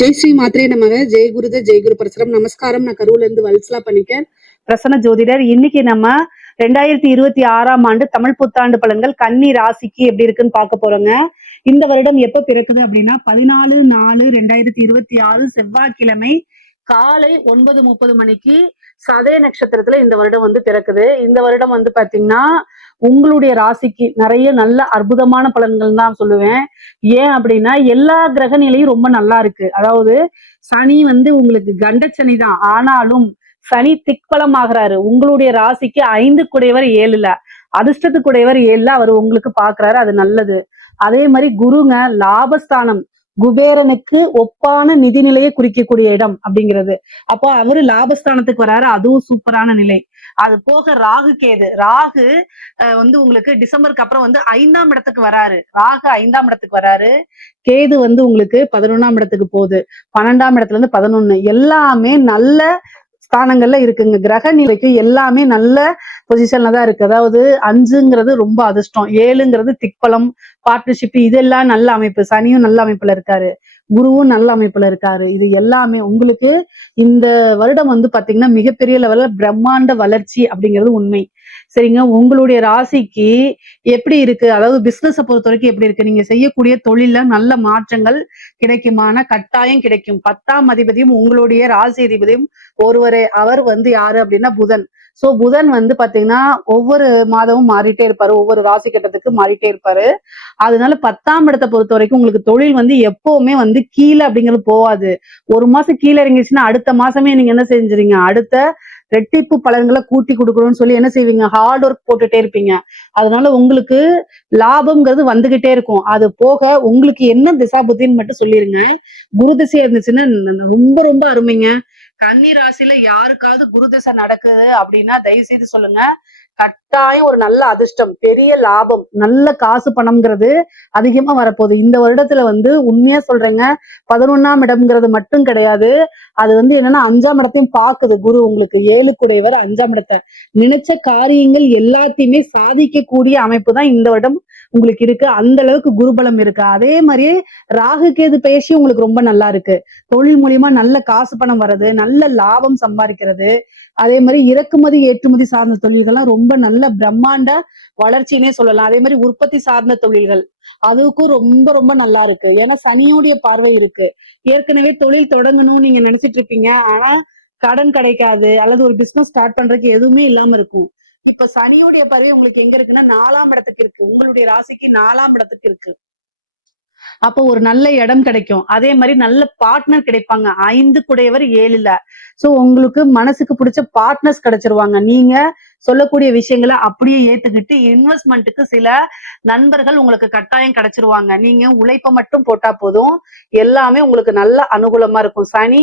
ஜெய் ஸ்ரீ மாத்ரே நமக. ஜெய் குருதே ஜெய் குரு பரசுரம். நமஸ்காரம். நான் கரூர்ல இருந்து வல்சலா பண்ணிக்கேன், பிரசன்ன ஜோதிடர். இன்னைக்கு நம்ம 2026ஆம் ஆண்டு தமிழ் புத்தாண்டு பலன்கள் கன்னி ராசிக்கு எப்படி இருக்குன்னு பார்க்க போறோங்க. இந்த வருடம் எப்ப பிறக்குது அப்படின்னா 14/4/2026 செவ்வாய்க்கிழமை காலை 9:30 மணிக்கு சதய நட்சத்திரத்துல இந்த வருடம் வந்து பிறக்குது. இந்த வருடம் வந்து பாத்தீங்கன்னா உங்களுடைய ராசிக்கு நிறைய நல்ல அற்புதமான பலன்கள் தான் சொல்லுவேன். ஏன் அப்படின்னா எல்லா கிரக நிலையும் ரொம்ப நல்லா இருக்கு. அதாவது சனி வந்து உங்களுக்கு கண்டச்சனி தான், ஆனாலும் சனி திக்பலம் ஆகிறாரு. உங்களுடைய ராசிக்கு 5 குடையவர் 7ல, அதிர்ஷ்டத்து குடையவர் 7ல அவர் உங்களுக்கு பாக்குறாரு, அது நல்லது. அதே மாதிரி குருங்க லாபஸ்தானம், குபேரனுக்கு ஒப்பான நிதிநிலையை குறிக்கக்கூடிய இடம் அப்படிங்கிறது. அப்போ அவரு லாபஸ்தானத்துக்கு வராரு, அதுவும் சூப்பரான நிலை. அது போக ராகு கேது, ராகு வந்து உங்களுக்கு டிசம்பருக்கு அப்புறம் வந்து 5ஆம் இடத்துக்கு வராரு. ராகு 5ஆம் இடத்துக்கு வராரு. கேது வந்து உங்களுக்கு 11ஆம் இடத்துக்கு போகுது. 12ஆம் இடத்துல இருந்து 11 எல்லாமே நல்ல ஸ்தானங்கள்ல இருக்குங்க. கிரக நிலைக்கு எல்லாமே நல்ல பொசிஷன்ல தான் இருக்கு. அதாவது 5ங்கிறது ரொம்ப அதிர்ஷ்டம், 7ங்கிறது திக்பலம், பார்ட்னர்ஷிப், இதெல்லாம் நல்ல அமைப்பு. சனியும் நல்ல அமைப்புல இருக்காரு, குருவும் நல்ல அமைப்புல இருக்காரு. இது எல்லாமே உங்களுக்கு இந்த வருடம் வந்து பாத்தீங்கன்னா மிகப்பெரிய லெவல்ல பிரம்மாண்ட வளர்ச்சி அப்படிங்கிறது உண்மை. சரிங்க, உங்களுடைய ராசிக்கு எப்படி இருக்கு, அதாவது பிசினஸை பொறுத்த வரைக்கும் எப்படி இருக்கு, நீங்க செய்யக்கூடிய தொழில நல்ல மாற்றங்கள் கிடைக்குமான கட்டாயம் கிடைக்கும். 10ஆம் அதிபதியும் உங்களுடைய ராசி அதிபதியும் ஒருவரே. அவர் வந்து யாரு அப்படின்னா புதன். சோ புதன் வந்து பாத்தீங்கன்னா ஒவ்வொரு மாதமும் மாறிட்டே இருப்பாரு, ஒவ்வொரு ராசி கட்டத்துக்கு மாறிட்டே இருப்பாரு. அதனால 10ஆம் இடத்தை பொறுத்த வரைக்கும் உங்களுக்கு தொழில் வந்து எப்பவுமே வந்து கீழே அப்படிங்கிறது போகாது. ஒரு மாசம் கீழே இறங்கிச்சுன்னா அடுத்த மாசமே நீங்க என்ன செஞ்சுறீங்க, அடுத்த ரெட்டிப்பு பலன்களை கூட்டி கொடுக்கணும்னு சொல்லி என்ன செய்வீங்க, ஹார்ட் ஒர்க் போட்டுட்டே இருப்பீங்க. அதனால உங்களுக்கு லாபம்ங்கிறது வந்துகிட்டே இருக்கும். அது போக உங்களுக்கு என்ன திசா புத்தின்னு மட்டும் சொல்லிருங்க. குரு திசை இருந்துச்சுன்னா ரொம்ப ரொம்ப அருமைங்க. கன்னி ராசியில யாருக்காவது குரு திசை நடக்குது அப்படின்னா தயவு செய்து சொல்லுங்க. கட்டாயம் ஒரு நல்ல அதிர்ஷ்டம், பெரிய லாபம், நல்ல காசு பணம்ங்கிறது அதிகமா வரப்போகுது. இந்த வருடத்துல வந்து உண்மையா சொல்றேங்க, 11ஆம் இடம்ங்கிறது மட்டும் கிடையாது, அது வந்து என்னன்னா 5ஆம் இடத்தையும் பாக்குது குரு. உங்களுக்கு 7 குடையவர் 5ஆம் இடத்தை, நினைச்ச காரியங்கள் எல்லாத்தையுமே சாதிக்கக்கூடிய அமைப்பு தான் இந்த வருடம் உங்களுக்கு இருக்கு. அந்த அளவுக்கு குருபலம் இருக்கு. அதே மாதிரியே ராகு கேது பயிற்சி உங்களுக்கு ரொம்ப நல்லா இருக்கு. தொழில் மூலியமா நல்ல காசு பணம் வர்றது, நல்ல லாபம் சம்பாதிக்கிறது, அதே மாதிரி இறக்குமதி ஏற்றுமதி சார்ந்த தொழில்கள்லாம் ரொம்ப நல்ல பிரம்மாண்ட வளர்ச்சின்னே சொல்லலாம். அதே மாதிரி உற்பத்தி சார்ந்த தொழில்கள் அதுக்கும் ரொம்ப ரொம்ப நல்லா இருக்கு. ஏன்னா சனியோடைய பார்வை இருக்கு. ஏற்கனவே தொழில் தொடங்கணும்னு நீங்க நினைச்சிட்டு இருப்பீங்க, ஆனா கடன் கிடைக்காது, அல்லது ஒரு பிசினஸ் ஸ்டார்ட் பண்றதுக்கு எதுவுமே இல்லாம இருக்கும். இப்ப சனியோடைய பார்வை உங்களுக்கு எங்க இருக்குன்னா 4ஆம் இடத்துக்கு இருக்கு. உங்களுடைய ராசிக்கு 4ஆம் இடத்துக்கு இருக்கு. அப்போ ஒரு நல்ல இடம் கிடைக்கும். அதே மாதிரி நல்ல பார்ட்னர் கிடைப்பாங்க. 5 குடையவர் 7ல. சோ உங்களுக்கு மனசுக்கு பிடிச்ச பார்ட்னர்ஸ் கிடைச்சிருவாங்க. நீங்க சொல்லக்கூடிய விஷயங்களை அப்படியே ஏத்துக்கிட்டு இன்வெஸ்ட்மெண்ட்டுக்கு சில நண்பர்கள் உங்களுக்கு கட்டாயம் கிடைச்சிருவாங்க. நீங்க உழைப்ப மட்டும் போட்டா போதும், எல்லாமே உங்களுக்கு நல்ல அனுகூலமா இருக்கும். சனி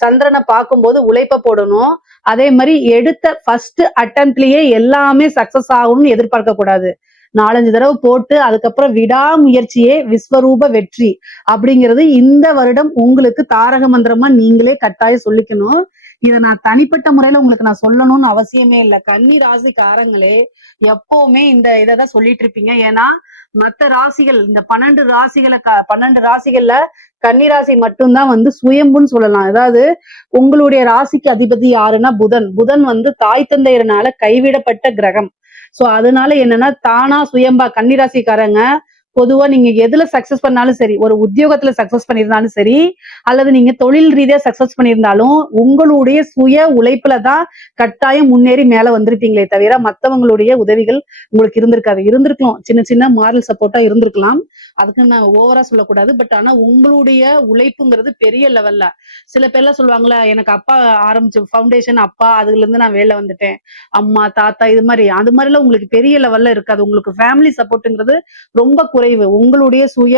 சந்திரனை பார்க்கும்போது உழைப்ப போடணும். அதே மாதிரி எடுத்த ஃபர்ஸ்ட் அட்டம்ப்ட்லயே எல்லாமே சக்சஸ் ஆகும்னு எதிர்பார்க்க கூடாது. 4-5 தடவை போட்டு அதுக்கப்புறம் விடாமுயற்சியே விஸ்வரூப வெற்றி அப்படிங்கிறது இந்த வருடம் உங்களுக்கு தாரக மந்திரமா நீங்களே கட்டாயம் சொல்லிக்கணும். இதை நான் தனிப்பட்ட முறையில உங்களுக்கு நான் சொல்லணும்னு அவசியமே இல்லை. கன்னி ராசிக்காரங்களே எப்பவுமே இந்த இதைதான் சொல்லிட்டு இருப்பீங்க. ஏன்னா மற்ற ராசிகள், இந்த 12 ராசிகள்ல கன்னிராசி மட்டும்தான் வந்து சுயம்புன்னு சொல்லலாம். அதாவது உங்களுடைய ராசிக்கு அதிபதி யாருன்னா புதன். புதன் வந்து தாய் தந்தையர்னால கைவிடப்பட்ட கிரகம். சோ அதனால என்னன்னா தானா சுயம்பா கன்னிராசிக்காரங்க பொதுவா நீங்க எதுல சக்சஸ் பண்ணாலும் சரி, ஒரு உத்தியோகத்துல சக்சஸ் பண்ணியிருந்தாலும் சரி, அல்லது நீங்க தொழில் ரீதியா சக்சஸ் பண்ணியிருந்தாலும் உங்களுடைய சுய உழைப்புல தான் கட்டாயம் முன்னேறி மேல வந்திருப்பீங்களே தவிர மத்தவங்களுடைய உதவிகள் உங்களுக்கு இருந்திருக்காது. இருந்திருக்கலாம், சின்ன சின்ன மாரல் சப்போர்ட்டா இருந்திருக்கலாம், அதுக்கு நான் ஓவரா சொல்லக்கூடாது. பட் ஆனா உங்களுடைய உழைப்புங்கிறது பெரிய லெவல்ல. சில பேர்லாம் சொல்லுவாங்களா, எனக்கு அப்பா ஆரம்பிச்ச ஃபவுண்டேஷன் அப்பா, அதுல இருந்து நான் வேலை வந்துட்டேன், அம்மா தாத்தா, இது மாதிரி அது மாதிரிலாம் உங்களுக்கு பெரிய லெவல்ல இருக்காது. உங்களுக்கு ஃபேமிலி சப்போர்ட்ங்கிறது ரொம்ப குறைவு. உங்களுடைய சுய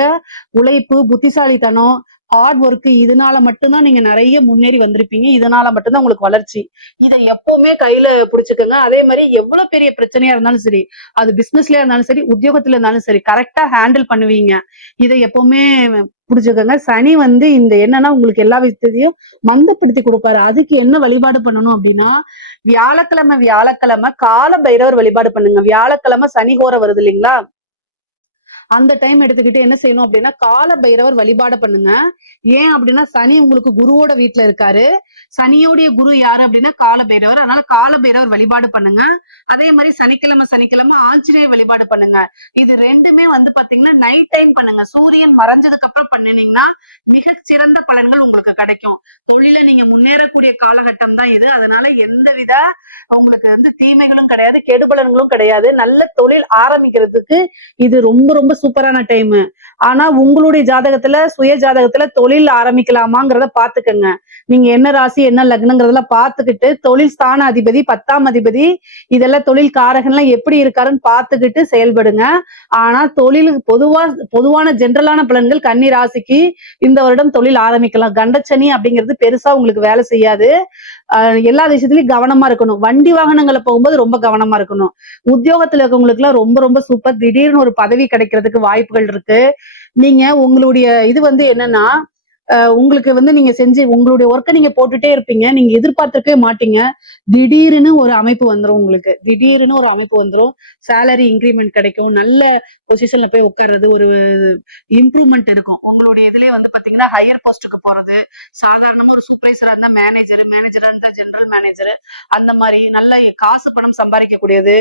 உழைப்பு, புத்திசாலித்தனம், ஹார்ட் ஒர்க், இதனால மட்டும்தான் நீங்க நிறைய முன்னேறி வந்திருப்பீங்க. இதனால மட்டும்தான் உங்களுக்கு வளர்ச்சி. இதை எப்பவுமே கையில புடிச்சுக்கோங்க. அதே மாதிரி எவ்வளவு பெரிய பிரச்சனையா இருந்தாலும் சரி, அது பிசினஸ்லயா இருந்தாலும் சரி, உத்தியோகத்துல இருந்தாலும் சரி, கரெக்டா ஹேண்டில் பண்ணுவீங்க. இதை எப்பவுமே புடிச்சுக்கோங்க. சனி வந்து இந்த என்னன்னா உங்களுக்கு எல்லா விஷயத்தையும் மந்தப்படுத்தி கொடுப்பாரு. அதுக்கு என்ன வழிபாடு பண்ணணும் அப்படின்னா, வியாழக்கிழமை கால பைரவர் வழிபாடு பண்ணுங்க. வியாழக்கிழமை சனி ஹோரை வருது இல்லைங்களா, அந்த டைம் எடுத்துக்கிட்டு என்ன செய்யணும் அப்படின்னா கால பைரவர் வழிபாடு பண்ணுங்க. ஏன் அப்படின்னா சனி உங்களுக்கு குருவோட வீட்டுல இருக்காரு. சனியோடைய குரு யாரு அப்படின்னா கால பைரவர். அதனால கால பைரவர் வழிபாடு பண்ணுங்க. அதே மாதிரி சனிக்கிழமை ஆஞ்சநேயர் வழிபாடு பண்ணுங்க. இது ரெண்டுமே வந்து பாத்தீங்கன்னா நைட் டைம் பண்ணுங்க. சூரியன் மறைஞ்சதுக்கு அப்புறம் பண்ணினீங்கன்னா மிக சிறந்த பலன்கள் உங்களுக்கு கிடைக்கும். தொழில நீங்க முன்னேறக்கூடிய காலகட்டம் தான் இது. அதனால எந்தவித உங்களுக்கு வந்து தீமைகளும் கிடையாது, கெடுபலன்களும் கிடையாது. நல்ல தொழில் ஆரம்பிக்கிறதுக்கு இது ரொம்ப ரொம்ப சூப்பரான டைம். ஆனா உங்களுடைய ஜாதகத்துல சுய ஜாதகத்துல தொழில் ஆரம்பிக்கலாமாங்கிறத பாத்துக்கங்க. நீங்க என்ன ராசி என்ன லக்னங்கிறதெல்லாம் பாத்துக்கிட்டு தொழில் ஸ்தான அதிபதி 10ஆம் அதிபதி இதெல்லாம் தொழில் காரகன்லாம் எப்படி இருக்காருன்னு பாத்துக்கிட்டு செயல்படுங்க. ஆனா தொழிலுக்கு பொதுவான ஜென்ரலான பலன்கள் கன்னி ராசிக்கு இந்த வருடம் தொழில் ஆரம்பிக்கலாம். கண்டச்சனி அப்படிங்கிறது பெருசா உங்களுக்கு வேலை செய்யாது. எல்லா விஷயத்திலயும் கவனமா இருக்கணும். வண்டி வாகனங்களை போகும்போது ரொம்ப கவனமா இருக்கணும். உத்தியோகத்துல இருக்கவங்களுக்கு எல்லாம் ரொம்ப ரொம்ப சூப்பர். திடீர்னு ஒரு பதவி கிடைக்கிறதுக்கு வாய்ப்புகள் இருக்கு. நீங்க உங்களுடைய இது வந்து என்னன்னா உங்களுக்கு வந்து நீங்க செஞ்சு உங்களுடைய ஒர்க்கை நீங்க போட்டுட்டே இருப்பீங்க. நீங்க எதிர்பார்த்திருக்கவே மாட்டீங்க. திடீர்னு ஒரு அமைப்பு வந்துரும் உங்களுக்கு. திடீர்னு ஒரு அமைப்பு வந்துரும். சேலரி இன்கிரிமெண்ட் கிடைக்கும். நல்ல பொசிஷன்ல போய் உட்கார்றது, ஒரு இம்ப்ரூவ்மெண்ட் இருக்கும். உங்களுடைய இதுலயே வந்து பாத்தீங்கன்னா ஹையர் போஸ்ட்டுக்கு போறது, சாதாரணமா ஒரு சூப்பர்வைசரா இருந்தா மேனேஜரா இருந்தா ஜெனரல் மேனேஜர், அந்த மாதிரி நல்ல காசு பணம் சம்பாதிக்கக்கூடியது,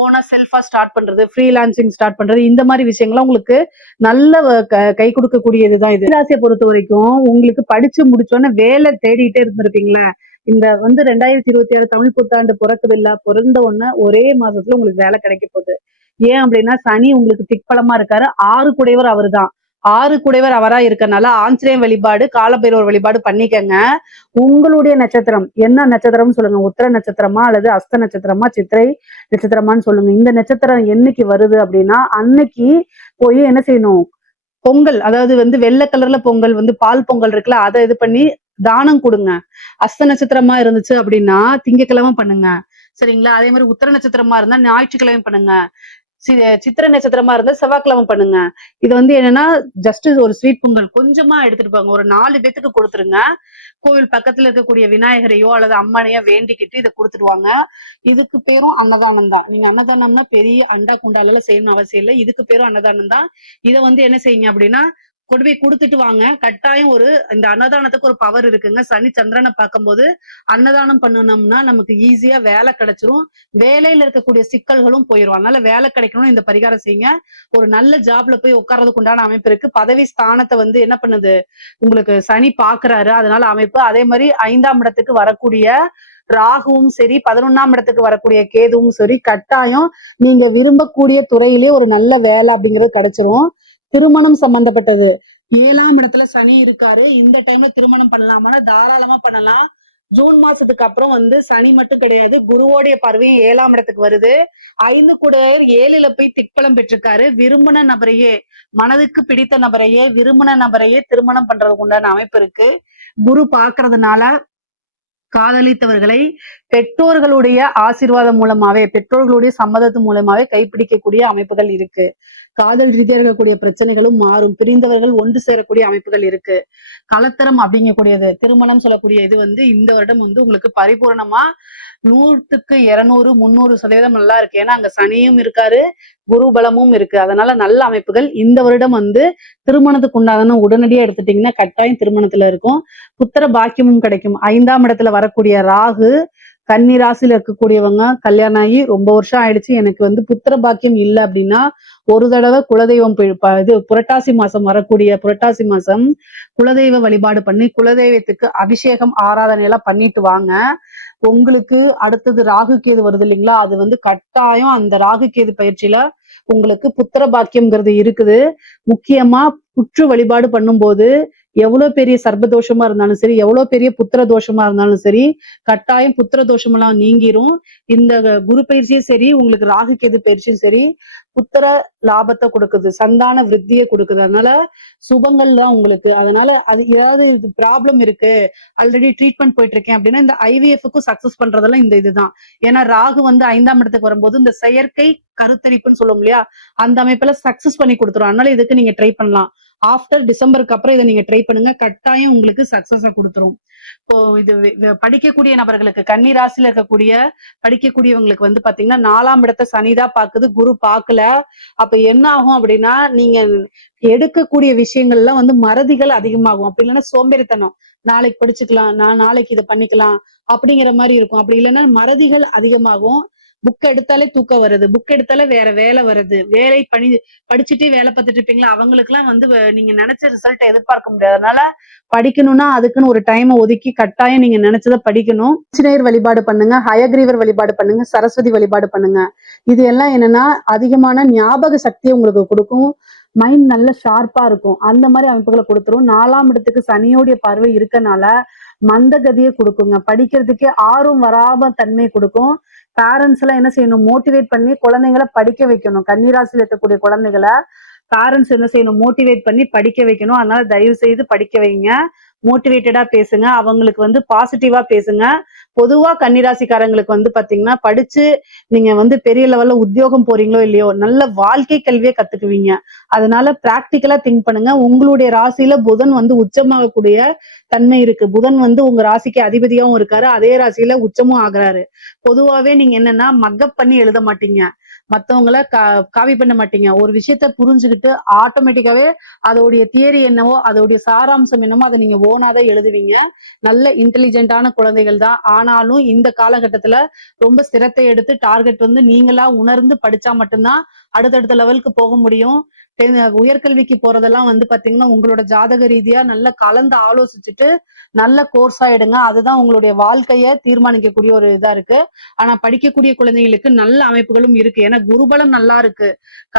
ஓனா செல்ஃபா ஸ்டார்ட் பண்றது, ஃப்ரீலான்சிங் ஸ்டார்ட் பண்றது, இந்த மாதிரி விஷயங்கள்லாம் உங்களுக்கு நல்ல கை கொடுக்கக்கூடியதுதான் இது. ராசியை பொறுத்த வரைக்கும் உங்களுக்கு படிச்சு முடிச்சோன்னே வேலை தேடிட்டே இருந்திருப்பீங்களா? இந்த வந்து 2026 தமிழ் புத்தாண்டு பிறக்குது இல்ல, பிறந்த உடனே ஒரே மாசத்துல உங்களுக்கு வேலை கிடைக்க போகுது. ஏன் அப்படின்னா சனி உங்களுக்கு திக்பலமா இருக்காரு. 6 குடைவர் அவரு தான். 6 குடைவர் அவரா இருக்கனால ஆஞ்சநேய வழிபாடு காலபைரவர் வழிபாடு பண்ணிக்கங்க. உங்களுடைய நட்சத்திரம் என்ன நட்சத்திரம்னு சொல்லுங்க. உத்திர நட்சத்திரமா அல்லது அஸ்த நட்சத்திரமா சித்திரை நட்சத்திரமான்னு சொல்லுங்க. இந்த நட்சத்திரம் என்னைக்கு வருது அப்படின்னா அன்னைக்கு போய் என்ன செய்யணும், பொங்கல், அதாவது வந்து வெள்ளை கலர்ல பொங்கல் வந்து பால் பொங்கல் இருக்குல்ல, அதை இது பண்ணி தானம் கொடுங்க. அஸ்த நட்சத்திரமா இருந்துச்சு அப்படின்னா திங்கக்கிழமை பண்ணுங்க. சரிங்களா? அதே மாதிரி உத்தர நட்சத்திரமா இருந்தா ஞாயிற்றுக்கிழமை பண்ணுங்க. சித்திரை நட்சத்திரமா இருந்தா செவ்வாய்க்கிழமை பண்ணுங்க. இது வந்து என்னன்னா ஜஸ்ட் ஒரு ஸ்வீட் பொங்கல் கொஞ்சமா எடுத்துட்டு போங்க. ஒரு 4 பேத்துக்கு கொடுத்துருங்க. கோவில் பக்கத்துல இருக்கக்கூடிய விநாயகரையோ அல்லது அம்மனையோ வேண்டிக்கிட்டு இதை கொடுத்துடுவாங்க. இதுக்கு பேரும் அன்னதானம் தான். நீங்க அன்னதானம்னா பெரிய அண்டா குண்டால செய்யணும் அவசியம் இல்லை. இதுக்கு பேரும் அன்னதானம் தான். இதை வந்து என்ன செய்யுங்க அப்படின்னா கொண்டு போய் கொடுத்துட்டு வாங்க. கட்டாயம் இந்த அன்னதானத்துக்கு ஒரு பவர் இருக்குங்க. சனி சந்திரனை பார்க்கும்போது அன்னதானம் பண்ணணும்னா நமக்கு ஈஸியா வேலை கிடைச்சிரும். வேலையில இருக்கக்கூடிய சிக்கல்களும் போயிடும். அதனால வேலை கிடைக்கணும்னு இந்த பரிகாரம் செய்யுங்க. ஒரு நல்ல ஜாப்ல போய் உட்கார்றதுக்கு உண்டான அமைப்பு இருக்கு. பதவி ஸ்தானத்தை வந்து என்ன பண்ணுது, உங்களுக்கு சனி பாக்குறாரு. அதனால அமைப்பு. அதே மாதிரி 5ஆம் இடத்துக்கு வரக்கூடிய ராகுவும் சரி, 11ஆம் இடத்துக்கு வரக்கூடிய கேதுவும் சரி, கட்டாயம் நீங்க விரும்பக்கூடிய துறையிலேயே ஒரு நல்ல வேலை அப்படிங்கிறது கிடைச்சிரும். திருமணம் சம்பந்தப்பட்டது 7ஆம் இடத்துல சனி இருக்காரு. இந்த டைம்ல திருமணம் பண்ணலாமான்னா தாராளமா பண்ணலாம். ஜூன் மாசத்துக்கு அப்புறம் வந்து சனி மட்டும் கிடையாது, குருவோடைய பார்வையும் 7ஆம் இடத்துக்கு வருது. 5 கூடையர் 7ல போய் திக்பலம் பெற்றிருக்காரு. விரும்பின நபரையே, மனதுக்கு பிடித்த நபரையே, விரும்பின நபரையே திருமணம் பண்றதுக்கு உண்டான அமைப்பு இருக்கு. குரு பாக்குறதுனால காதலித்தவர்களை பெற்றோர்களுடைய ஆசீர்வாதம் மூலமாவே, பெற்றோர்களுடைய சம்மதத்து மூலமாவே கைப்பிடிக்கக்கூடிய அமைப்புகள் இருக்கு. காதல் ரீதியா இருக்கக்கூடிய பிரச்சனைகளும் மாறும். பிரிந்தவர்கள் ஒன்று சேரக்கூடிய அமைப்புகள் இருக்கு. கலத்தரம் அப்படிங்கக்கூடியது, திருமணம் சொல்லக்கூடிய இது வந்து இந்த வருடம் வந்து உங்களுக்கு பரிபூர்ணமா 100க்கு 200 300% நல்லா இருக்கு. ஏன்னா அங்க சனியும் இருக்காரு, குரு பலமும் இருக்கு. அதனால நல்ல அமைப்புகள் இந்த வருடம் வந்து திருமணத்துக்கு உண்டான உடனடியா எடுத்துட்டீங்கன்னா கட்டாயம் திருமணத்துல இருக்கும். புத்திர பாக்கியமும் கிடைக்கும். 5ஆம் இடத்துல வரக்கூடிய ராகு, கன்னி ராசியில இருக்கக்கூடியவங்க கல்யாணம் ஆகி ரொம்ப வருஷம் ஆயிடுச்சு, எனக்கு வந்து புத்திர பாக்கியம் இல்லை அப்படின்னா ஒரு தடவை குலதெய்வம் இது புரட்டாசி மாசம் வரக்கூடிய புரட்டாசி மாசம் குலதெய்வ வழிபாடு பண்ணி குலதெய்வத்துக்கு அபிஷேகம் ஆராதனை எல்லாம் பண்ணிட்டு வாங்க. உங்களுக்கு அடுத்தது ராகு கேது வருது இல்லைங்களா, அது வந்து கட்டாயம் அந்த ராகு கேது பயிற்சியில உங்களுக்கு புத்திர பாக்கியம்ங்கிறது இருக்குது. முக்கியமா புற்று வழிபாடு பண்ணும்போது எவ்வளவு பெரிய சர்ப்பதோஷமா இருந்தாலும் சரி, எவ்வளவு பெரிய புத்திர தோஷமா இருந்தாலும் சரி, கட்டாயம் புத்திர தோஷம் எல்லாம் நீங்கிரும். இந்த குரு பயிற்சியும் சரி, உங்களுக்கு ராகு கேது பயிற்சியும் சரி, புத்திர லாபத்தை கொடுக்குது, சந்தான விருத்தியை கொடுக்குது. அதனால சுபங்கள் தான் உங்களுக்கு. அதனால அது ஏதாவது இது ப்ராப்ளம் இருக்கு, ஆல்ரெடி ட்ரீட்மெண்ட் போயிட்டு இருக்கேன் அப்படின்னா இந்த ஐவிஎஃப்க்கும் சக்சஸ் பண்றதெல்லாம் இந்த இதுதான். ஏன்னா ராகு வந்து 5ஆம் இடத்துக்கு வரும்போது இந்த செயற்கை கருத்தரிப்புன்னு சொல்லுவோம் இல்லையா, அந்த அமைப்புல சக்சஸ் பண்ணி கொடுத்துரும். அதனால இதுக்கு நீங்க ட்ரை பண்ணலாம். ஆஃப்டர் டிசம்பருக்கு அப்புறம் இதை நீங்க ட்ரை பண்ணுங்க. கட்டாயம் உங்களுக்கு சக்சஸா கொடுத்துரும். இப்போ இது படிக்கக்கூடிய நபர்களுக்கு, கன்னி ராசியில இருக்கக்கூடிய படிக்கக்கூடியவங்களுக்கு வந்து பாத்தீங்கன்னா 4ஆம் இடத்தை சனிதான் பாக்குது, குரு பாக்கல. அப்ப என்ன ஆகும் அப்படின்னா நீங்க எடுக்கக்கூடிய விஷயங்கள்ல வந்து மறதிகள் அதிகமாகும். அப்படி இல்லைன்னா சோம்பேறித்தனம், நாளைக்கு படிச்சுக்கலாம், நான் நாளைக்கு இதை பண்ணிக்கலாம் அப்படிங்கிற மாதிரி இருக்கும். அப்படி இல்லைன்னா மறதிகள் அதிகமாகும். புக் எடுத்தாலே தூக்கம் வருது, புக் எடுத்தாலே வேற வேலை வருது, வேலை படிச்சுட்டே வேலை பார்த்துட்டு இருப்பீங்களா, அவங்களுக்கு எல்லாம் வந்து நீங்க நினைச்ச ரிசல்ட் எதிர்பார்க்க முடியாது. அதனால படிக்கணும்னா அதுக்குன்னு ஒரு டைமை ஒதுக்கி கட்டாயம் நீங்க நினைச்சதை படிக்கணும். ஆஞ்சநேயர் வழிபாடு பண்ணுங்க, ஹயக்ரீவர் வழிபாடு பண்ணுங்க, சரஸ்வதி வழிபாடு பண்ணுங்க. இது எல்லாம் என்னன்னா அதிகமான ஞாபக சக்தியை உங்களுக்கு கொடுக்கும். மைண்ட் நல்ல ஷார்ப்பா இருக்கும். அந்த மாதிரி அமைப்புகளை கொடுத்துரும். 4ஆம் இடத்துக்கு சனியோடைய பார்வை இருக்கனால மந்தகதியை கொடுக்குங்க. படிக்கிறதுக்கே ஆர்வம் வராம தன்மை கொடுக்கும். பேரண்ட்ஸ் எல்லாம் என்ன செய்யணும், மோட்டிவேட் பண்ணி குழந்தைங்களை படிக்க வைக்கணும். கன்னிராசியில் இருக்கக்கூடிய குழந்தைகளை பேரண்ட்ஸ் என்ன செய்யணும், மோட்டிவேட் பண்ணி படிக்க வைக்கணும். அதனால தயவு செய்து படிக்க வைங்க. மோட்டிவேட்டடா பேசுங்க, அவங்களுக்கு வந்து பாசிட்டிவா பேசுங்க. பொதுவா கன்னிராசிக்காரங்களுக்கு வந்து பாத்தீங்கன்னா படிச்சு நீங்க வந்து பெரிய லெவல்ல உத்தியோகம் போறீங்களோ இல்லையோ, நல்ல வாழ்க்கை கல்வியை கத்துக்குவீங்க. அதனால பிராக்டிக்கலா திங்க் பண்ணுங்க. உங்களுடைய ராசியில புதன் வந்து உச்சமாகக்கூடிய தன்மை இருக்கு. புதன் வந்து உங்க ராசிக்கு அதிபதியாவும் இருக்காரு, அதே ராசியில உச்சமும் ஆகுறாரு. பொதுவாவே நீங்க என்னன்னா மக்கப் பண்ணி எழுத மாட்டீங்க, மத்தவங்கள காவி பண்ண மாட்டீங்க. ஒரு விஷயத்த புரிஞ்சுக்கிட்டு ஆட்டோமேட்டிக்காவே அதோடைய தியரி என்னவோ அதோடைய சாராம்சம் என்னமோ அதை நீங்க ஓனாதான் எழுதுவீங்க. நல்ல இன்டெலிஜென்டான குழந்தைகள் தான். ஆனாலும் இந்த காலகட்டத்துல ரொம்ப சிரத்தை எடுத்து டார்கெட் வந்து நீங்களா உணர்ந்து படிச்சா மட்டும்தான் அடுத்தடுத்த லெவலுக்கு போக முடியும். உயர்கல்விக்கு போறதெல்லாம் வந்து பாத்தீங்கன்னா உங்களோட ஜாதக ரீதியா நல்லா கலந்து ஆலோசிச்சுட்டு நல்ல கோர்ஸா எடுங்க. அதுதான் உங்களுடைய வாழ்க்கைய தீர்மானிக்கக்கூடிய ஒரு இதா இருக்கு. ஆனா படிக்கக்கூடிய குழந்தைகளுக்கு நல்ல அமைப்புகளும் இருக்கு. ஏன்னா குருபலம் நல்லா இருக்கு.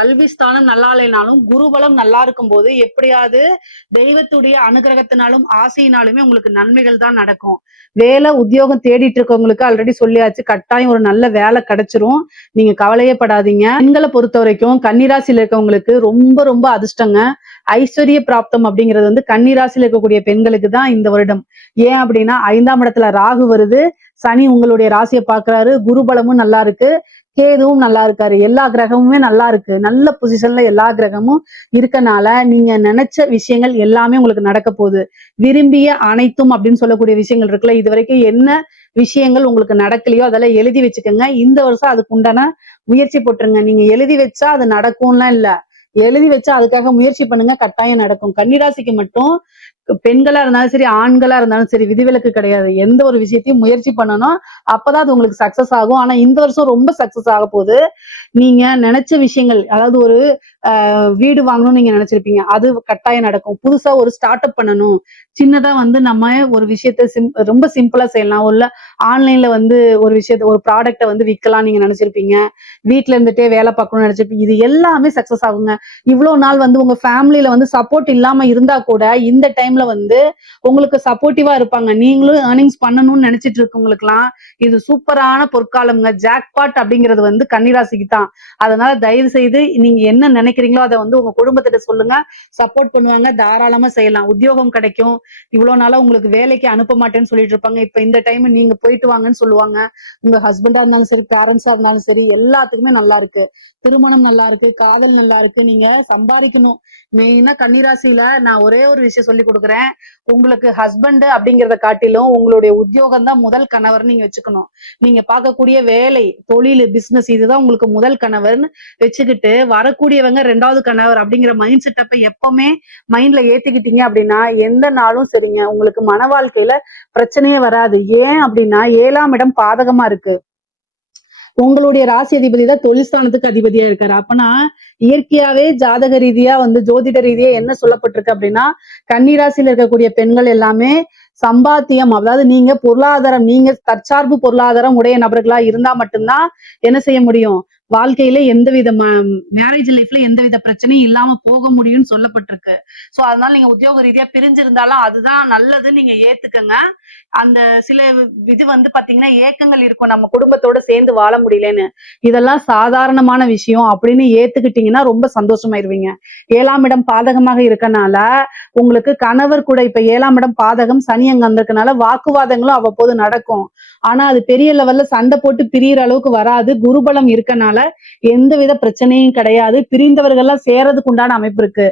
கல்வி ஸ்தானம் நல்லா இல்லைனாலும் குருபலம் நல்லா இருக்கும் போது எப்படியாவது தெய்வத்துடைய அனுகிரகத்தினாலும் ஆசையினாலுமே உங்களுக்கு நன்மைகள் தான் நடக்கும். வேலை உத்தியோகம் தேடிட்டு இருக்கவங்களுக்கு ஆல்ரெடி சொல்லியாச்சு, கட்டாயம் ஒரு நல்ல வேலை கிடைச்சிரும். நீங்க கவலையே படாதீங்க. பெண்களை பொறுத்த வரைக்கும் கன்னிராசியில இருக்கவங்களுக்கு ரொம்ப ரொம்ப அதிர்ஷ்டங்க. ஐஸ்வர்ய பிராப்தம் அப்படிங்கிறது வந்து கன்னிராசியில இருக்கக்கூடிய பெண்களுக்கு தான் இந்த வருடம். ஏன் அப்படின்னா 5ஆம் இடத்துல ராகு வருது, சனி உங்களுடைய ராசியை பாக்குறாரு, குருபலமும் நல்லா இருக்கு, கேதுவும் நல்லா இருக்காரு, எல்லா கிரகமுமே நல்லா இருக்கு. நல்ல பொசிஷன்ல எல்லா கிரகமும் இருக்கனால நீங்க நினைச்ச விஷயங்கள் எல்லாமே உங்களுக்கு நடக்க போகுது. விரும்பிய அனைத்தும் அப்படின்னு சொல்லக்கூடிய விஷயங்கள் இருக்குல்ல, இது வரைக்கும் என்ன விஷயங்கள் உங்களுக்கு நடக்கலையோ அதெல்லாம் எழுதி வச்சுக்கோங்க. இந்த வருஷம் அதுக்கு உண்டான முயற்சி போட்டுருங்க. நீங்க எழுதி வச்சா அது நடக்கும்லாம் இல்ல, எழுதி வச்சா அதுக்காக முயற்சி பண்ணுங்க, கட்டாயம் நடக்கும். கன்னிராசிக்கு மட்டும் பெண்களா இருந்தாலும் சரி, ஆண்களா இருந்தாலும் சரி, விதிவிலக்கு கிடையாது. எந்த ஒரு விஷயத்தையும் முயற்சி பண்ணணும், அப்பதான் அது உங்களுக்கு சக்சஸ் ஆகும். ஆனா இந்த வருஷம் ரொம்ப சக்சஸ் ஆக போகுது. நீங்க நினைச்ச விஷயங்கள், அதாவது ஒரு வீடு வாங்கணும்னு நீங்க நினைச்சிருப்பீங்க, அது கட்டாயம் நடக்கும். புதுசா ஒரு ஸ்டார்ட் அப் பண்ணணும், சின்னதா வந்து நம்ம ஒரு விஷயத்த ரொம்ப சிம்பிளா செய்யலாம், இல்ல ஆன்லைன்ல வந்து ஒரு விஷயத்த ஒரு ப்ராடக்ட வந்து விற்கலாம் நீங்க நினைச்சிருப்பீங்க, வீட்டுல இருந்துட்டே வேலை பார்க்கணும்னு நினைச்சிருப்பீங்க. இது எல்லாமே சக்சஸ் ஆகுங்க. இவ்வளவு நாள் வந்து உங்க ஃபேமிலியில வந்து சப்போர்ட் இல்லாம இருந்தா கூட இந்த டைம்ல வந்து உங்களுக்கு சப்போர்ட்டிவா இருப்பாங்க. நீங்களும் ஏர்னிங்ஸ் பண்ணணும்னு நினைச்சிட்டு இருக்கவங்களுக்கு எல்லாம் இது சூப்பரான பொற்காலம்ங்க. ஜாக்பாட் அப்படிங்கிறது வந்து கன்னிராசிக்கு தான். அதனால தயவு செய்து நீங்க என்ன நினைக்கிறீங்களோ அதை வந்து உங்க குடும்பத்திட்ட சொல்லுங்க, சப்போர்ட் பண்ணுவாங்க, தாராளமா செய்யலாம். உத்தியோகம் கிடைக்கும். இவ்வளவு நாளா உங்களுக்கு வேலைக்கு அனுப்ப மாட்டேன்னு சொல்லிட்டு இருப்பாங்க, இப்ப இந்த டைம் நீங்க போயிட்டு வாங்கன்னு சொல்லுவாங்க. உங்க ஹஸ்பண்டா இருந்தாலும் சரி, பேரண்ட்ஸா இருந்தாலும் சரி, எல்லாத்துக்குமே நல்லா இருக்கு. திருமணம் நல்லா இருக்கு, காதல் நல்லா இருக்கு. நீங்க சம்பாதிக்கணும். மெயினா கன்னிராசியில நான் ஒரே ஒரு விஷயம் சொல்லி கொடுக்குறேன். உங்களுக்கு ஹஸ்பண்ட் அப்படிங்கிறத காட்டிலும் உங்களுடைய உத்தியோகம் தான் முதல் கணவர்னு நீங்க வச்சுக்கணும். நீங்க பார்க்கக்கூடிய வேலை, தொழில், பிசினஸ் இதுதான் உங்களுக்கு முதல் கணவர்னு வச்சுக்கிட்டு வரக்கூடியவங்க 2வது கணவர் அப்படிங்கிற மைண்ட் செட்டப்பை எப்பவுமே மைண்ட்ல ஏத்திக்கிட்டீங்க அப்படின்னா எந்த நாளும் சரிங்க, உங்களுக்கு மன வாழ்க்கையில பிரச்சனையே வராது. ஏன் அப்படின்னா 7ஆம் இடம் பாதகமா இருக்கு. உங்களுடைய ராசி அதிபதி தான் தொழில் ஸ்தானத்துக்கு அதிபதியா இருக்காரு. அப்பனா இயற்கையாவே ஜாதக ரீதியா வந்து ஜோதிட ரீதியா என்ன சொல்லப்பட்டிருக்கு அப்படின்னா, கன்னிராசியில இருக்கக்கூடிய பெண்கள் எல்லாமே சம்பாத்தியம், அதாவது நீங்க பொருளாதாரம், நீங்க தற்சார்பு பொருளாதாரம் உடைய நபர்களா இருந்தா மட்டும்தான் என்ன செய்ய முடியும், வாழ்க்கையில எந்தவித மேரேஜ் லைஃப்ல எந்தவித பிரச்சனையும் இல்லாம போக முடியும்னு சொல்லப்பட்டிருக்கு. சோ அதனால நீங்க உத்தியோக ரீதியா பிரிஞ்சிருந்தாலும் அதுதான் நல்லது, நீங்க ஏத்துக்கங்க. அந்த சில இது வந்து பாத்தீங்கன்னா ஏக்கங்கள் இருக்கும், நம்ம குடும்பத்தோட சேர்ந்து வாழ முடியலன்னு. இதெல்லாம் சாதாரணமான விஷயம் அப்படின்னு ஏத்துக்கிட்டீங்கன்னா ரொம்ப சந்தோஷமாயிருவீங்க. 7ஆம் இடம் பாதகமாக இருக்கனால உங்களுக்கு கணவர் கூட, இப்ப 7ஆம் இடம் பாதகம், சனி அங்க வந்திருக்கனால வாக்குவாதங்களும் அவ்வப்போது நடக்கும். ஆனா அது பெரிய லெவல்ல சண்டை போட்டு பிரியற அளவுக்கு வராது. குருபலம் இருக்கனால இருக்கிறதுனால எந்தவித பிரச்சனையும் கிடையாது. பிரிந்தவர்கள்லாம் சேர்றதுக்கு உண்டான அமைப்பு இருக்கு.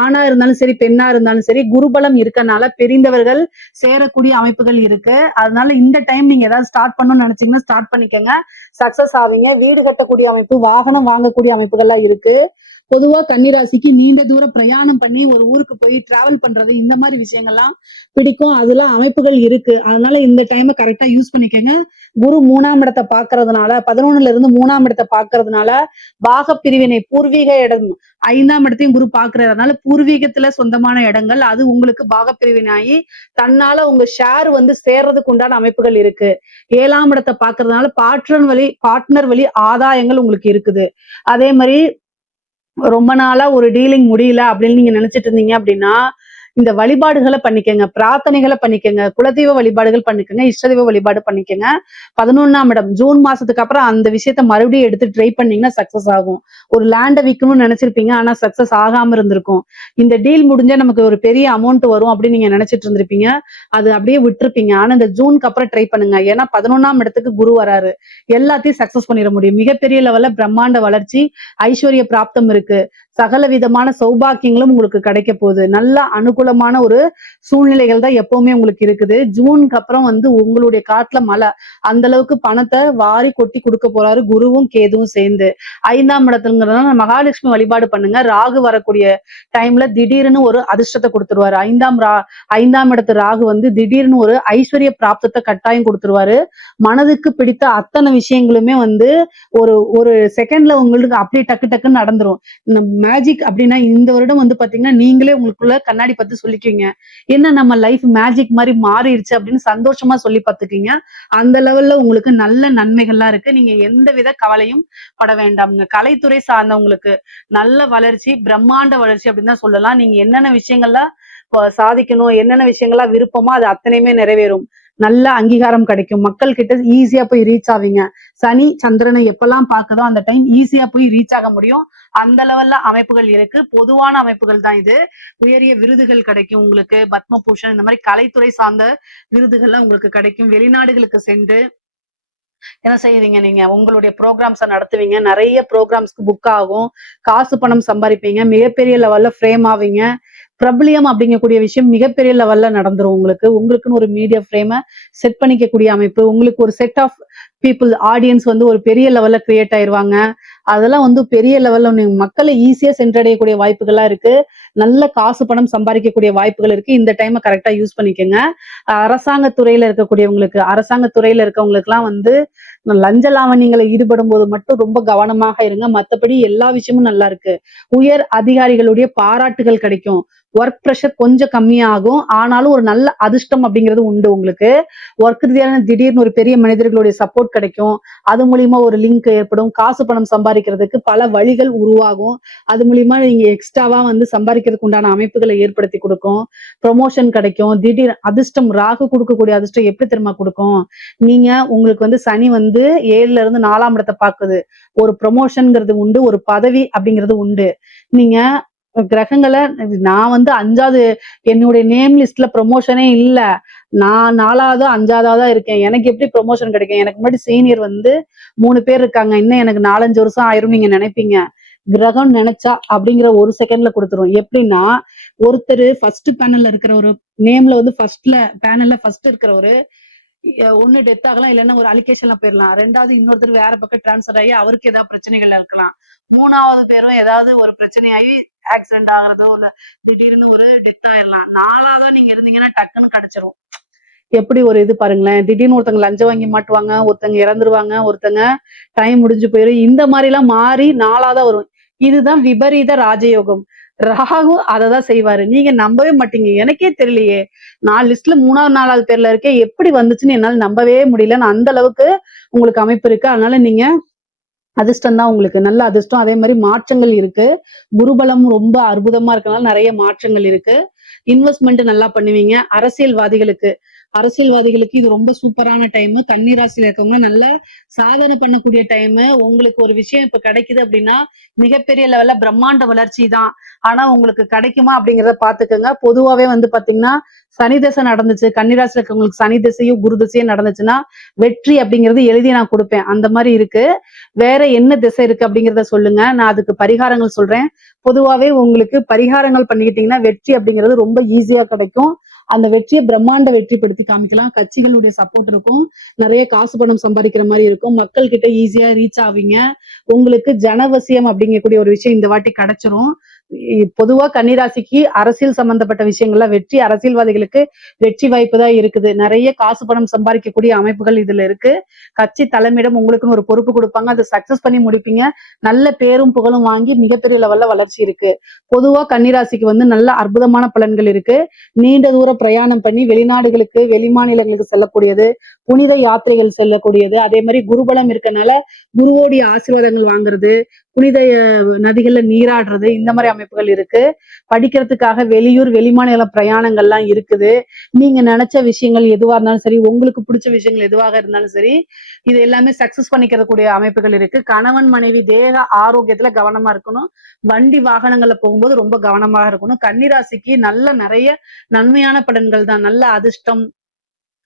ஆணா இருந்தாலும் சரி, பெண்ணா இருந்தாலும் சரி, குருபலம் இருக்கனால பிரிந்தவர்கள் சேரக்கூடிய அமைப்புகள் இருக்கு. அதனால இந்த டைம் நீங்க ஏதாவது ஸ்டார்ட் பண்ணணும்னு நினைச்சீங்கன்னா ஸ்டார்ட் பண்ணிக்கங்க. சக்சஸ் ஆவீங்க. வீடு கட்டக்கூடிய அமைப்பு, வாகனம் வாங்கக்கூடிய அமைப்புகள்லாம் இருக்கு. பொதுவா கன்னிராசிக்கு நீண்ட தூரம் பிரயாணம் பண்ணி ஒரு ஊருக்கு போய் டிராவல் பண்றது இந்த மாதிரி விஷயங்கள்லாம் பிடிக்கும். அதெல்லாம் அமைப்புகள் இருக்கு. அதனால இந்த டைமை கரெக்டா யூஸ் பண்ணிக்கங்க. குரு 3ஆம் இடத்தை பாக்குறதுனால 11ல இருந்து 3ஆம் இடத்தை பாக்குறதுனால பாக பிரிவினை பூர்வீக இடம் 5ஆம் இடத்தையும் குரு பாக்குறதுனால பூர்வீகத்துல சொந்தமான இடங்கள் அது உங்களுக்கு பாக பிரிவினை ஆகி தன்னால உங்க ஷேர் வந்து சேர்றதுக்கு உண்டான அமைப்புகள் இருக்கு. 7ஆம் இடத்தை பாக்குறதுனால பார்ட்னர் வழி ஆதாயங்கள் உங்களுக்கு இருக்குது. அதே மாதிரி ரொம்ப நாளா ஒரு டீலிங் முடியல அப்படின்னு நீங்க நினைச்சிட்டு இருந்தீங்க அப்படின்னா இந்த வழிபாடுகளை பண்ணிக்கங்க, பிரார்த்தனைகளை பண்ணிக்கங்க, குலதெய்வ வழிபாடுகள் பண்ணிக்கங்க, இஷ்டதெய்வ வழிபாடு பண்ணிக்கங்க. 11ஆம் இடம் ஜூன் மாசத்துக்கு அப்புறம் அந்த விஷயத்த மறுபடியும் எடுத்து ட்ரை பண்ணீங்கன்னா சக்சஸ் ஆகும். ஒரு லேண்டை விற்கணும்னு நினைச்சிருப்பீங்க, ஆனா சக்சஸ் ஆகாம இருந்திருக்கும். இந்த டீல் முடிஞ்சா நமக்கு ஒரு பெரிய அமௌண்ட் வரும் அப்படின்னு நீங்க நினைச்சிட்டு இருந்திருப்பீங்க, அது அப்படியே விட்டுருப்பீங்க. ஆனா இந்த ஜூனுக்கு அப்புறம் ட்ரை பண்ணுங்க. ஏன்னா 11ஆம் இடத்துக்கு குரு வராரு. எல்லாத்தையும் சக்சஸ் பண்ணிட முடியும். மிகப்பெரிய லெவல்ல பிரம்மாண்ட வளர்ச்சி, ஐஸ்வர்ய பிராப்தம் இருக்கு. சகல விதமான சௌபாக்கியங்களும் உங்களுக்கு கிடைக்க போகுது. நல்ல அனுகூலமான ஒரு சூழ்நிலைகள் தான் எப்பவுமே உங்களுக்கு இருக்குது. ஜூனுக்கு அப்புறம் வந்து உங்களுடைய காட்டுல மழை அந்த அளவுக்கு பணத்தை வாரி கொட்டி கொடுக்க போறாரு குருவும் கேதுவும் சேர்ந்து. 5ஆம் இடத்துலங்கிறதுனால மகாலட்சுமி வழிபாடு பண்ணுங்க. ராகு வரக்கூடிய டைம்ல திடீர்னு ஒரு அதிர்ஷ்டத்தை கொடுத்துருவாரு. 5ஆம் இடத்து ராகு வந்து திடீர்னு ஒரு ஐஸ்வர்ய பிராப்தத்தை கட்டாயம் கொடுத்துருவாரு. மனதுக்கு பிடித்த அத்தனை விஷயங்களுமே வந்து ஒரு ஒரு செகண்ட்ல உங்களுக்கு அப்படியே டக்கு டக்குன்னு நடந்துரும். மேஜிக் அப்படின்னா இந்த வருடம் வந்து பாத்தீங்கன்னா நீங்களே உங்களுக்குள்ள கண்ணாடி பார்த்து சொல்லிக்குவீங்க, என்ன நம்ம லைஃப் மேஜிக் மாதிரி மாறிடுச்சு அப்படின்னு சந்தோஷமா சொல்லி பார்த்துக்கீங்க. அந்த லெவல்ல உங்களுக்கு நல்ல நன்மைகள்லாம் இருக்கு. நீங்க எந்த வித கவலையும் பட வேண்டாம்ங்க. கலைத்துறை சார்ந்தவங்களுக்கு நல்ல வளர்ச்சி, பிரம்மாண்ட வளர்ச்சி அப்படின்னு தான் சொல்லலாம். நீங்க என்னென்ன விஷயங்கள்லாம் சாதிக்கணும், என்னென்ன விஷயங்கள்லாம் விருப்பமோ அது அத்தனையுமே நிறைவேறும். நல்ல அங்கீகாரம் கிடைக்கும். மக்கள் கிட்ட ஈஸியா போய் ரீச் ஆவீங்க. சனி சந்திரனை எப்பெல்லாம் பாக்குதோ அந்த டைம் ஈஸியா போய் ரீச் ஆக முடியும். அந்த லெவல்ல அமைப்புகள் இருக்கு. பொதுவான அமைப்புகள் தான் இது. உயரிய விருதுகள் கிடைக்கும் உங்களுக்கு. பத்ம பூஷன் இந்த மாதிரி கலைத்துறை சார்ந்த விருதுகள்லாம் உங்களுக்கு கிடைக்கும். வெளிநாடுகளுக்கு சென்று என்ன செய்வீங்க, நீங்க உங்களுடைய ப்ரோக்ராம்ஸை நடத்துவீங்க. நிறைய ப்ரோக்ராம்ஸ்க்கு புக் ஆகும். காசு பணம் சம்பாதிப்பீங்க. மிகப்பெரிய லெவல்ல ஃப்ரேம் ஆவீங்க. பிரபலியம் அப்படிங்கக்கூடிய விஷயம் மிகப்பெரிய லெவல்ல நடந்துரும் உங்களுக்கு. உங்களுக்குன்னு ஒரு மீடியா ஃப்ரேமை செட் பண்ணிக்கக்கூடிய அமைப்பு, உங்களுக்கு ஒரு செட் ஆஃப் பீப்புள் ஆடியன்ஸ் வந்து ஒரு பெரிய லெவல்ல கிரியேட் ஆயிருவாங்க. அதெல்லாம் வந்து பெரிய லெவல்ல மக்களை ஈஸியா சென்றடையக்கூடிய வாய்ப்புகள்லாம் இருக்கு. நல்ல காசு பணம் சம்பாதிக்கக்கூடிய வாய்ப்புகள் இருக்கு. இந்த டைமை கரெக்டா யூஸ் பண்ணிக்கோங்க. அரசாங்க துறையில இருக்கவங்களுக்கு எல்லாம் வந்து லஞ்ச லாவணியங்களை ஈடுபடும் போது மட்டும் ரொம்ப கவனமாக இருங்க. மத்தபடி எல்லா விஷயமும் நல்லா இருக்கு. உயர் அதிகாரிகளுடைய பாராட்டுகள் கிடைக்கும். ஒர்க் ப்ரெஷர் கொஞ்சம் கம்மியாகும். ஆனாலும் ஒரு நல்ல அதிர்ஷ்டம் அப்படிங்கிறது உண்டு உங்களுக்கு. ஒர்க் ரீதியான திடீர்னு ஒரு பெரிய மனிதர்களுடைய சப்போர்ட் கிடைக்கும். அது மூலியமா ஒரு லிங்க் ஏற்படும். காசு பணம் சம்பாதிக்கிறதுக்கு பல வழிகள் உருவாகும். அது மூலியமா நீங்க எக்ஸ்ட்ராவா வந்து சம்பாதிக்கிறதுக்கு உண்டான அமைப்புகளை ஏற்படுத்தி கொடுக்கும். ப்ரொமோஷன் கிடைக்கும். திடீர் அதிர்ஷ்டம் ராகு கொடுக்கக்கூடிய அதிர்ஷ்டம் எப்படி தெரியுமா கொடுக்கும், நீங்க உங்களுக்கு வந்து சனி வந்து 7ல இருந்து 4ஆம் இடத்தை பாக்குது. ஒரு ப்ரொமோஷன்ங்கிறது உண்டு, ஒரு பதவி அப்படிங்கிறது உண்டு. நீங்க கிரகங்களை நான் வந்து 5வது என்னுடைய நேம் லிஸ்ட்ல ப்ரொமோஷனே இல்ல, நான் 4வது 5வதா இருக்கேன், எனக்கு எப்படி ப்ரொமோஷன் கிடைக்கும்? எனக்கு முன்னாடி சீனியர் வந்து 3 பேர் இருக்காங்க, இன்னும் எனக்கு 4-5 வருஷம் ஆயிரும் நீங்க நினைப்பீங்க. கிரகம் நினைச்சா அப்படிங்கிற ஒரு செகண்ட்ல கொடுத்துரும். எப்படின்னா ஒருத்தர் ஃபர்ஸ்ட் பேனல்ல இருக்கிற ஒரு நேம்ல வந்து பேனல்ல ஃபர்ஸ்ட் இருக்கிறவரு ஒண்ணு டெத் ஆகலாம், இல்லைன்னா ஒரு அலிகேஷன்ல போயிடலாம். 2வது இன்னொருத்தர் வேற பக்கம் டிரான்ஸ்பர் ஆகி அவருக்கு ஏதாவது பிரச்சனைகள் இருக்கலாம். 3வது பேரும் ஏதாவது ஒரு பிரச்சனையாகி ஆக்சிடென்ட் ஆகுறதோ இல்ல திடீர்னு ஒரு டெத் ஆயிடலாம். 4வதா நீங்க இருந்தீங்கன்னா டக்குன்னு கிடைச்சிரும். எப்படி ஒரு இது பாருங்களேன், திடீர்னு ஒருத்தங்க லஞ்சம் வாங்கி மாட்டுவாங்க, ஒருத்தங்க இறந்துருவாங்க, ஒருத்தங்க டைம் முடிஞ்சு போயிடும். இந்த மாதிரி எல்லாம் மாறி 4வதா வரும். இதுதான் விபரீத ராஜயோகம். ராகு அததான் செய்வாரு. நீங்க நம்பவே மாட்டீங்க. எனக்கே தெரியலையே, நான் லிஸ்ட்ல 3வது 4வது பேர்ல இருக்கேன், எப்படி வந்துச்சுன்னு என்னால நம்பவே முடியல. நான் அந்த அளவுக்கு உங்களுக்கு அமைப்பு இருக்கு. அதனால நீங்க அதிர்ஷ்டம் தான் உங்களுக்கு. நல்ல அதிர்ஷ்டம். அதே மாதிரி மாற்றங்கள் இருக்கு. குருபலம் ரொம்ப அற்புதமா இருக்கனால நிறைய மாற்றங்கள் இருக்கு. இன்வெஸ்ட்மெண்ட் நல்லா பண்ணுவீங்க. அரசியல்வாதிகளுக்கு இது ரொம்ப சூப்பரான டைம். கன்னிராசியில இருக்கவங்க நல்ல சாதனை பண்ணக்கூடிய டைம். உங்களுக்கு ஒரு விஷயம் இப்ப கிடைக்குது அப்படின்னா மிகப்பெரிய லெவல்ல பிரம்மாண்ட வளர்ச்சி தான். ஆனா உங்களுக்கு கிடைக்குமா அப்படிங்கிறத பாத்துக்கோங்க. பொதுவாவே வந்து பாத்தீங்கன்னா சனி தசை நடந்துச்சு, கன்னிராசில இருக்கவங்களுக்கு சனி திசையும் குரு திசையும் நடந்துச்சுன்னா வெற்றி அப்படிங்கிறது எழுதி நான் கொடுப்பேன். அந்த மாதிரி இருக்கு. வேற என்ன திசை இருக்கு அப்படிங்கிறத சொல்லுங்க, நான் அதுக்கு பரிகாரங்கள் சொல்றேன். பொதுவாவே உங்களுக்கு பரிகாரங்கள் பண்ணிக்கிட்டீங்கன்னா வெற்றி அப்படிங்கிறது ரொம்ப ஈஸியா கிடைக்கும். அந்த வெற்றியை பிரம்மாண்ட வெற்றிப்படுத்தி காமிக்கலாம். கட்சிகளுடைய சப்போர்ட் இருக்கும், நிறைய காசு பணம் சம்பாதிக்கிற மாதிரி இருக்கும், மக்கள் கிட்ட ஈஸியா ரீச் ஆவீங்க. உங்களுக்கு ஜனவசியம் அப்படிங்கக்கூடிய ஒரு விஷயம் இந்த வாட்டி கிடைச்சிரும். பொதுவா கன்னிராசிக்கு அரசியல் சம்பந்தப்பட்ட விஷயங்கள்ல வெற்றி, அரசியல்வாதிகளுக்கு வெற்றி வாய்ப்பு தான் இருக்குது. நிறைய காசு பணம் சம்பாதிக்கக்கூடிய அமைப்புகள் இதுல இருக்கு. கட்சி தலைமையிடம் உங்களுக்குன்னு ஒரு பொறுப்பு கொடுப்பாங்க, அதை சக்சஸ் பண்ணி முடிப்பீங்க. நல்ல பேரும் புகழும் வாங்கி மிகப்பெரிய லெவல்ல வளர்ச்சி இருக்கு. பொதுவா கன்னிராசிக்கு வந்து நல்ல அற்புதமான பலன்கள் இருக்கு. நீண்ட தூர பிரயாணம் பண்ணி வெளிநாடுகளுக்கு வெளிமாநிலங்களுக்கு செல்லக்கூடியது, புனித யாத்திரைகள் செல்லக்கூடியது, அதே மாதிரி குருபலம் இருக்கனால குருவோடைய ஆசீர்வாதங்கள் வாங்குறது, புனித நதிகள்ல நீராடுறது, இந்த மாதிரி அமைப்புகள் இருக்கு. படிக்கிறதுக்காக வெளியூர் வெளிமாநில பிரயாணங்கள்லாம் இருக்குது. நீங்க நினைச்ச விஷயங்கள் எதுவா இருந்தாலும் சரி, உங்களுக்கு பிடிச்ச விஷயங்கள் எதுவாக இருந்தாலும் சரி, இது எல்லாமே சக்சஸ் பண்ணிக்கிறக்கூடிய அமைப்புகள் இருக்கு. கணவன் மனைவி தேக ஆரோக்கியத்துல கவனமா இருக்கணும். வண்டி வாகனங்கள்ல போகும்போது ரொம்ப கவனமாக இருக்கணும். கன்னிராசிக்கு நல்ல நிறைய நன்மையான பலன்கள் தான். நல்ல அதிர்ஷ்டம்,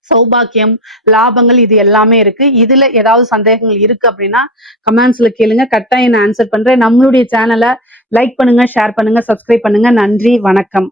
சௌபாக்கியம், லாபங்கள் இது எல்லாமே இருக்கு. இதுல ஏதாவது சந்தேகங்கள் இருக்கு அப்படின்னா கமெண்ட்ஸ்ல கேளுங்க, கட்டாயம் நான் ஆன்சர் பண்றேன். நம்மளுடைய சேனலை லைக் பண்ணுங்க, ஷேர் பண்ணுங்க, சப்ஸ்கிரைப் பண்ணுங்க. நன்றி, வணக்கம்.